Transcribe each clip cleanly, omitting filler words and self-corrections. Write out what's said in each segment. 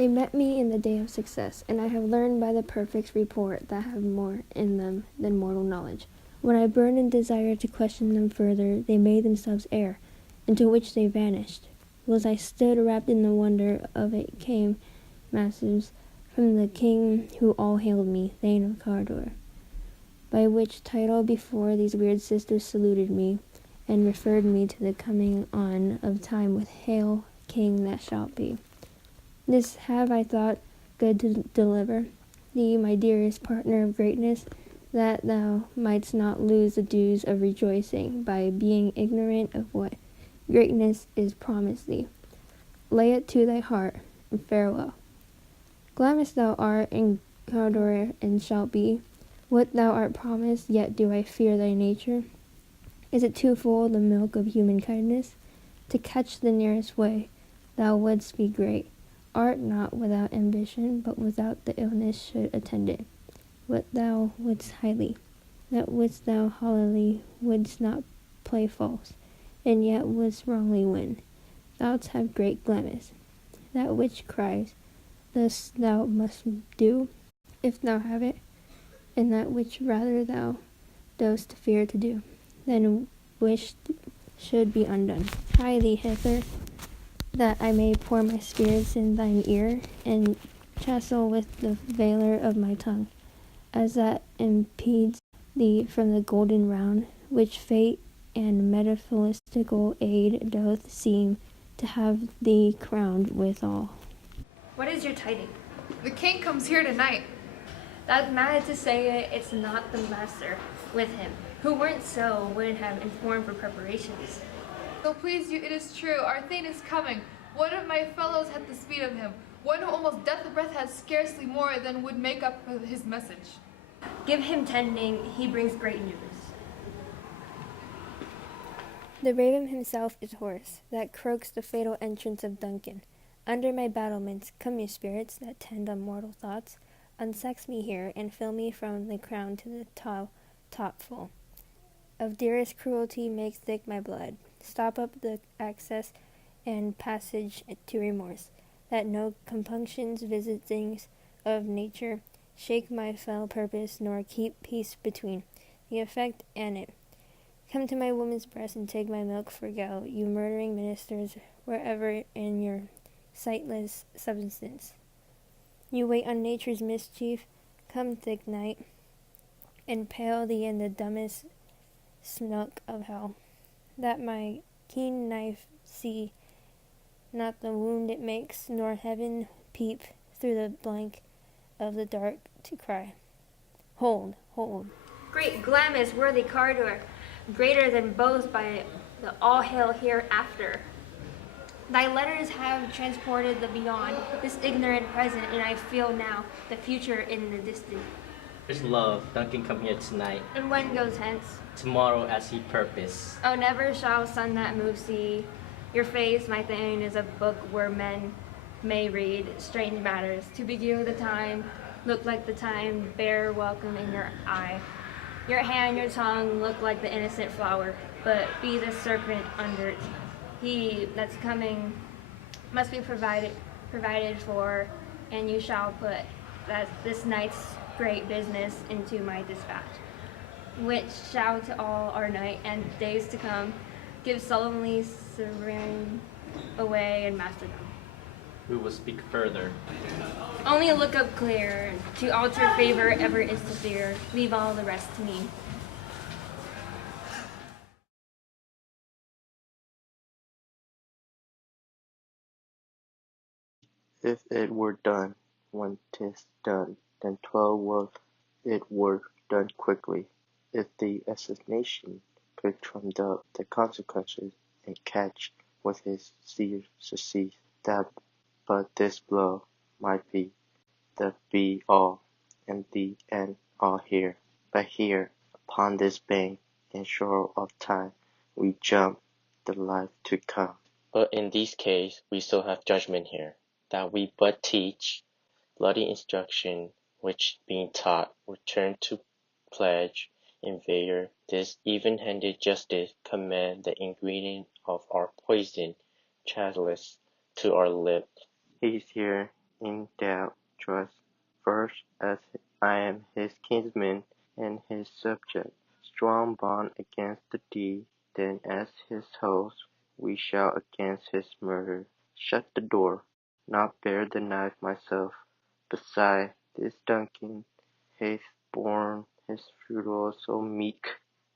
They met me in the day of success, and I have learned by the perfect report that have more in them than mortal knowledge. When I burned in desire to question them further, they made themselves air, into which they vanished. Whilst I stood wrapped in the wonder of it came masses from the king who all hailed me, Thane of Cardor, by which title before these weird sisters saluted me, and referred me to the coming on of time with Hail, King that shalt be. This have I thought good to deliver thee, my dearest partner of greatness, that thou mightst not lose the dues of rejoicing by being ignorant of what greatness is promised thee. Lay it to thy heart, and farewell. Glamis thou art in Cawdor, and shalt be what thou art promised, yet do I fear thy nature. Is it too full the milk of human kindness? To catch the nearest way, thou wouldst be great. Art not without ambition, but without the illness should attend it. What thou wouldst highly, that wouldst thou hollily, wouldst not play false, and yet wouldst wrongly win. Thou'dst have great Glamis, that which cries, thus thou must do, if thou have it, and that which rather thou dost fear to do, than wished should be undone. Hie thee hither, that I may pour my spirits in thine ear, and chancel with the valour of my tongue, as that impedes thee from the golden round, which fate and metaphysical aid doth seem to have thee crowned withal. What is your tiding? The king comes here tonight. That mad to say it, it's not the master with him, who weren't so would have informed for preparations. So please you, it is true, our Thane is coming. One of my fellows had the speed of him. One who almost death breath has scarcely more than would make up for his message. Give him tending, he brings great news. The raven himself is hoarse, that croaks the fatal entrance of Duncan. Under my battlements, come you spirits that tend on mortal thoughts, unsex me here, and fill me from the crown to the top full. Of dearest cruelty makes thick my blood. Stop up the access and passage to remorse, that no compunctions visitings of nature shake my fell purpose, nor keep peace between the effect and it. Come to my woman's breast and take my milk for gall, you murdering ministers, wherever in your sightless substance. You wait on nature's mischief, come thick night, and pale thee in the dumbest snook of hell, that my keen knife see not the wound it makes, nor heaven peep through the blank of the dark to cry, hold, hold. Great Glamis, worthy Cardor, greater than both by the all hail hereafter. Thy letters have transported the beyond, this ignorant present, and I feel now the future in the distant. There's love, Duncan come here tonight, And when goes hence? tomorrow as he purposed. Oh, never shall sun that moves see your face, my Thane, is a book where men may read strange matters. To beguile the time, look like the time, bear welcome in your eye. Your hand, your tongue, look like the innocent flower, but be the serpent under it. He that's coming must be provided for, and you shall put that this night's great business into my dispatch, which shall to all our night and days to come give solemnly serene away and master them. We will speak further. Only look up clear, to alter favor ever is to fear, leave all the rest to me. If it were done when 'tis done, then 'twill it were done quickly. If the assassination could trump up the consequences and catch with his seer succeed, that but this blow might be the be all, and the end all here. But here, upon this bank and shore of time, we jump the life to come. But in this case, we still have judgment here, that we but teach bloody instruction, which being taught would turn to pledge in vigor. This even-handed justice command the ingredient of our poison, chalice, to our lips. He's here, in doubt, trust, first as I am his kinsman and his subject, strong bond against the deed, then as his host we shall against his murder shut the door, not bear the knife myself. Beside this Duncan hath borne his feudal so meek,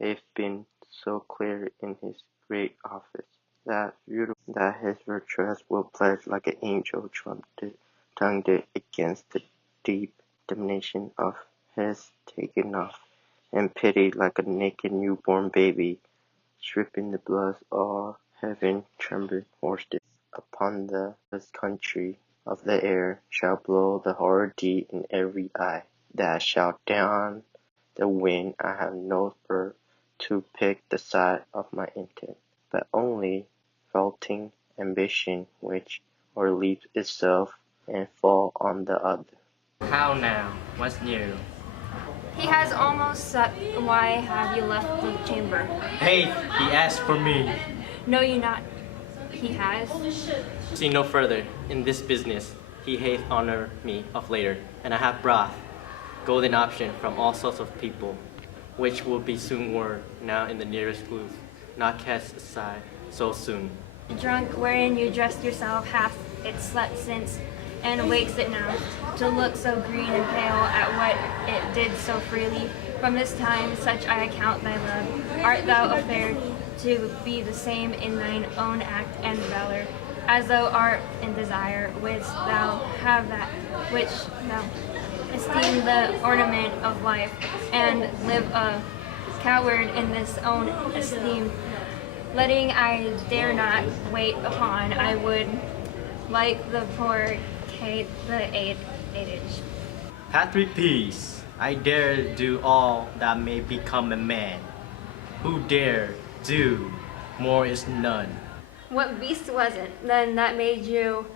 hath been so clear in his great office, that his virtues will pledge like an angel tongued against the deep damnation of his taken off, and pitied like a naked newborn baby, stripping the blood all heaven trembling horsed upon the country of the air shall blow the horror deed in every eye, that shall down the wind I have no spur to pick the side of my intent, but only vaulting ambition which o'erleaps itself and fall on the other. How now? What's new? He has almost sucked. Why have you left the chamber? Hey, he asked for me. Know you not he has? See no further in this business. He hath honored me of later, and I have brought golden option from all sorts of people, which will be soon word now in the nearest booth, not cast aside so soon. Drunk wherein you dressed yourself hath it slept since, and wakes it now, to look so green and pale at what it did so freely. From this time such I account thy love. Art thou affared to be the same in thine own act and valor, as thou art in desire, wouldst thou have that which thou esteem the ornament of life, and live a coward in this own esteem. Letting I dare not wait upon, I would, like the poor Kate the eightage. Patrick Peace, I dare do all that may become a man. Who dare do more is none. What beast was it then that made you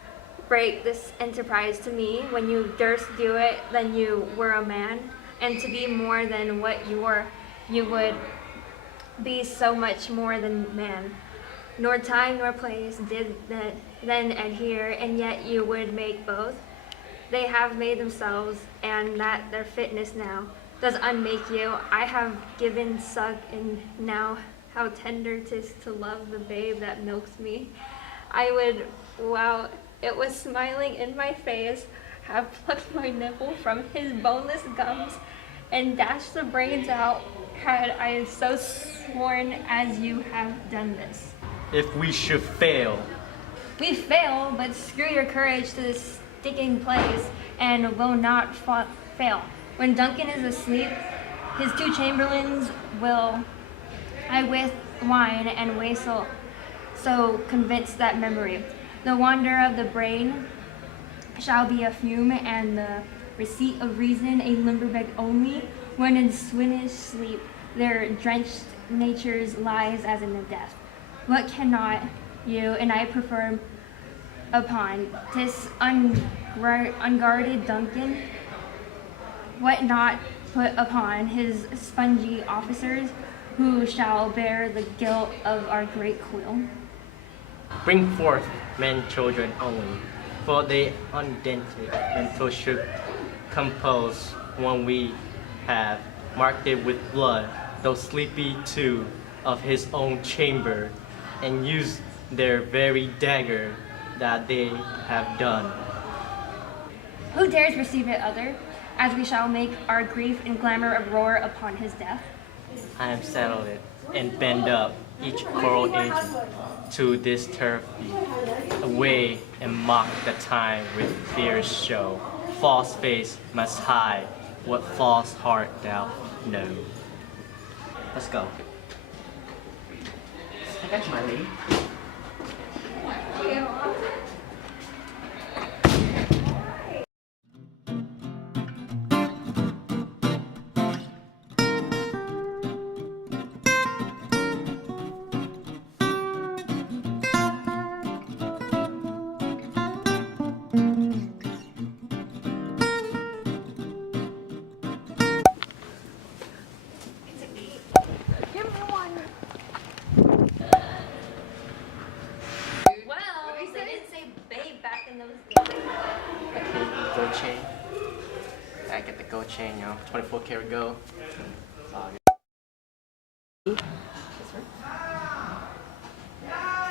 break this enterprise to me? When you durst do it, then you were a man, and to be more than what you were, you would be so much more than man. Nor time nor place did that then adhere, and yet you would make both. They have made themselves, and that their fitness now does unmake you. I have given suck, and now how tender 'tis to love the babe that milks me. I would, while it was smiling in my face, have plucked my nipple from his boneless gums and dashed the brains out, had I so sworn as you have done this. If we should fail, We fail, but screw your courage to this sticking place, and will not fail. When Duncan is asleep, his two chamberlains will I with wine and wassail, so convince that memory. The wonder of the brain shall be a fume, and the receipt of reason a limberbeck only, when in swinish sleep their drenched natures lies as in a death. What cannot you and I prefer upon this unguarded Duncan? What not put upon his spongy officers, who shall bear the guilt of our great quill? bring forth men children only, for they undented mental should compose when we have marked it with blood, though sleepy too, of his own chamber, and use their very dagger that they have done. Who dares receive it other, as we shall make our grief and glamour a roar upon his death? I am settled it, and bend up each coral agent to this turf away and mock the time with fierce show. False face must hide what false heart thou know. Let's go. I got you, my lady. gotta get the gold chain, 24 karat gold.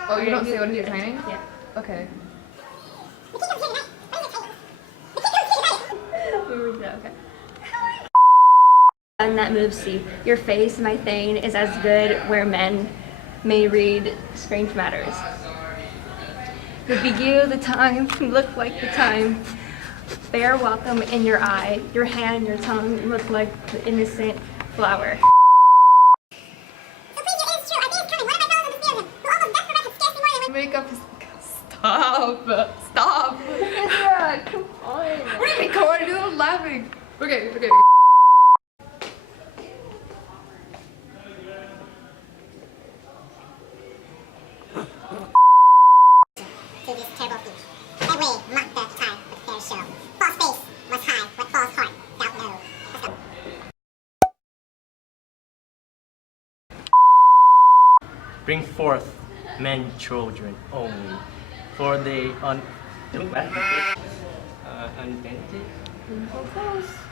Oh, you don't say when you're training? Yeah. Okay. Okay. And that moves C. Your face, my thane, is as good where men may read strange matters. The beguile, the time, look like the time. Bear welcome in your eye. Your hand, your tongue look like the innocent flower. Makeup is. Stop! Stop! Yeah, come on. What do you mean, come on? You're not laughing. Okay, okay. To this terrible feat. That way, Macbeth time with fair show. False face was high, but false heart felt low. Let's go. Bring forth men children only, for they unvented.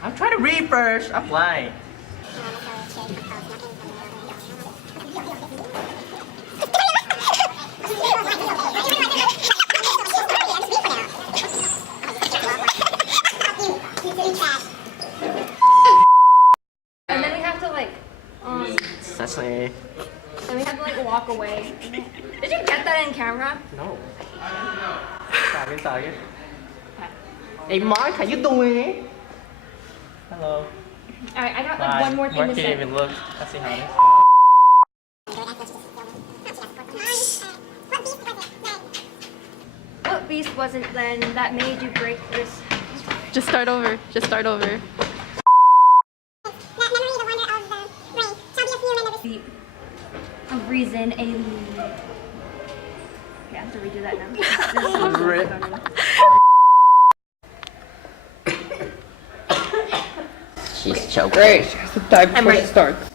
I'm trying to read first. I'm blind. And then we have to That's me. and we have to walk away. Did you get that in camera? No. Sorry. Hey, Mark, how you doing? Hello. Alright, I got Bye. one more thing Mark to didn't say. even look. Let's see how it What beast was it then that made you break this? Just start over. Just start over. Deep of reason, a. Okay, I have to redo that now. Rip. She's choking. Great. Time I'm before ready. it starts.